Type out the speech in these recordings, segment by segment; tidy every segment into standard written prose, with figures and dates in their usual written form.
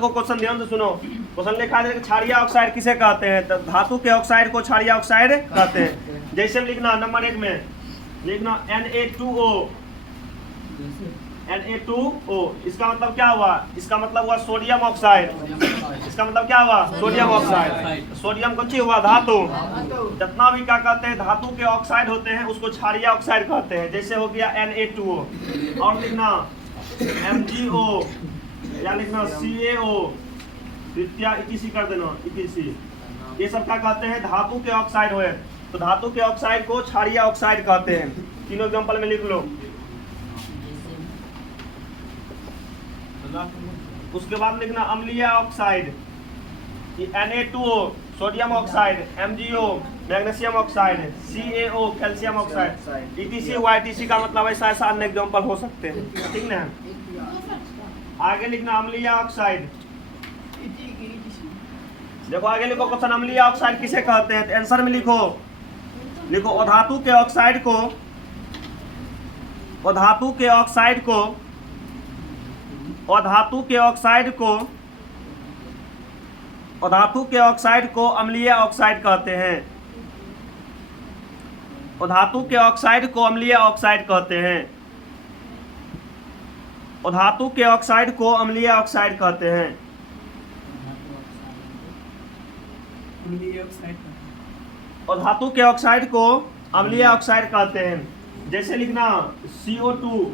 को क्वेश्चन ध्यान से सुनो। क्वेश्चन लिखा है कि क्षारीय ऑक्साइड किसे कहते हैं? तो धातु के ऑक्साइड को क्षारीय ऑक्साइड कहते हैं। जैसे लिखना नंबर 1 में लिखना Na2O। Na2O इसका मतलब क्या हुआ? इसका मतलब हुआ सोडियम ऑक्साइड। इसका मतलब क्या हुआ? Sodium oxide. सोडियम कौन सी हुआ? धातु। जितना भी क्या कहते हैं धातु के ऑक्साइड होते हैं उसको क्षारीय ऑक्साइड कहते हैं। जैसे हो गया Na2O। और लिखना MgO या लिखना CaO तृतीया ETC कर देना ETC। ये सब क्या कहते हैं? धातु के ऑक्साइड हुए। तो धातु के ऑक्साइड को क्षारीय ऑक्साइड कहते हैं। तीनों एग्जांपल में लिख लो। उसके बाद लिखना अम्लीय oxide Na2O sodium oxide, MgO magnesium oxide, CaO calcium oxide. ETC YTC का मतलब ऐसा ऐसा अन्य एग्जांपल हो सकते हैं। ठीक ना? आगे लिखना अम्लीय ऑक्साइड। देखो आगे लिखो क्वेश्चन अम्लीय ऑक्साइड किसे कहते हैं? तो आंसर में लिखो अधातु के ऑक्साइड को अधातु के ऑक्साइड को अधातु के ऑक्साइड को अधातु के ऑक्साइड को अम्लीय ऑक्साइड कहते हैं। अधातु के ऑक्साइड को अम्लीय ऑक्साइड कहते हैं। धातु के ऑक्साइड को अम्लीय ऑक्साइड कहते हैं। और धातु के ऑक्साइड को अम्लीय ऑक्साइड कहते हैं। जैसे लिखना CO2।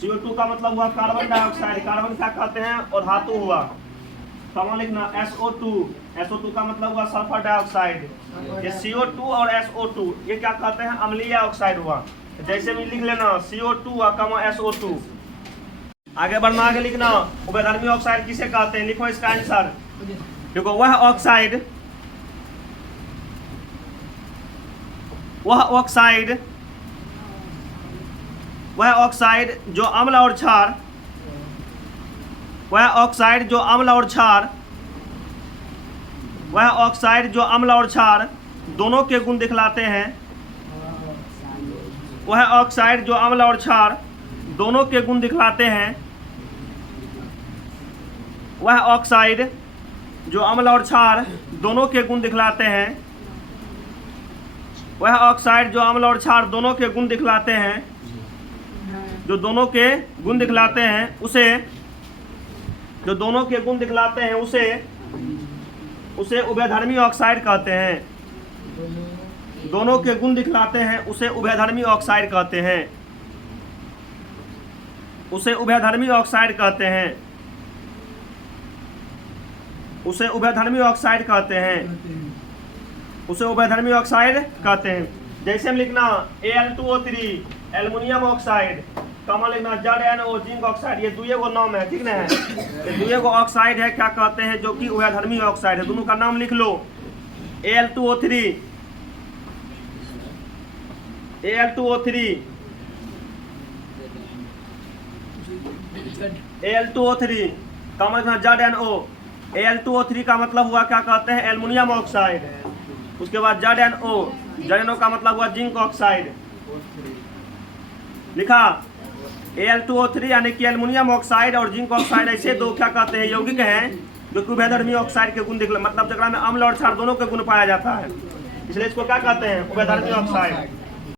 CO2 का मतलब हुआ कार्बन डाइऑक्साइड। कार्बन क्या कहते हैं? और धातु हुआ। कमा लिखना SO2। SO2 का मतलब हुआ सल्फर डाइऑक्साइड। ये CO2 और SO2 ये क्या कहते हैं? अम्लीय ऑक्साइड हुआ। जैसे भी लिख लेना CO2 कमा SO2। आगे बढ़ना, आगे लिखना उभयधर्मी ऑक्साइड किसे कहते हैं? लिखो इसका आंसर। देखो वह ऑक्साइड जो अम्ल और क्षार वह ऑक्साइड जो अम्ल और क्षार दोनों के गुण दिखलाते हैं। वह ऑक्साइड जो अम्ल और क्षार दोनों के गुण दिखलाते हैं। वह ऑक्साइड जो अम्ल और क्षार दोनों के गुण दिखलाते हैं। वह ऑक्साइड जो अम्ल और क्षार दोनों के गुण दिखलाते हैं जो दोनों के गुण दिखलाते हैं उसे उभयधर्मी ऑक्साइड कहते हैं। दोनों के गुण दिखलाते हैं उसे उभयधर्मी ऑक्साइड कहते हैं। उसे उभयधर्मी ऑक्साइड कहते हैं। उसे उभयधर्मी ऑक्साइड कहते हैं। उसे उभयधर्मी ऑक्साइड कहते हैं। जैसे हम लिखना Al2O3 एल्युमिनियम ऑक्साइड, कमा लिखना ZnO जिंक ऑक्साइड। ये दुए को नाम है। ठीक ना? ये दुए को ऑक्साइड है क्या कहते हैं? जो कि उभयधर्मी ऑक्साइड है। दोनों का नाम लिख लो। Al2O3 कमा लिखना ZnO। Al2O3 का मतलब हुआ क्या कहते हैं? Aluminium oxide. उसके बाद ZnO का मतलब हुआ जिंक ऑक्साइड। लिखा Al2O3 यानी कि एल्युमिनियम ऑक्साइड और जिंक ऑक्साइड ऐसे दो क्या कहते हैं? यौगिक हैं जो कि उभयधर्मी ऑक्साइड के गुण मतलब जगह में अम्ल और क्षार दोनों के गुण पाया जाता है, इसलिए इसको क्या कहते हैं? उभयधर्मी ऑक्साइड।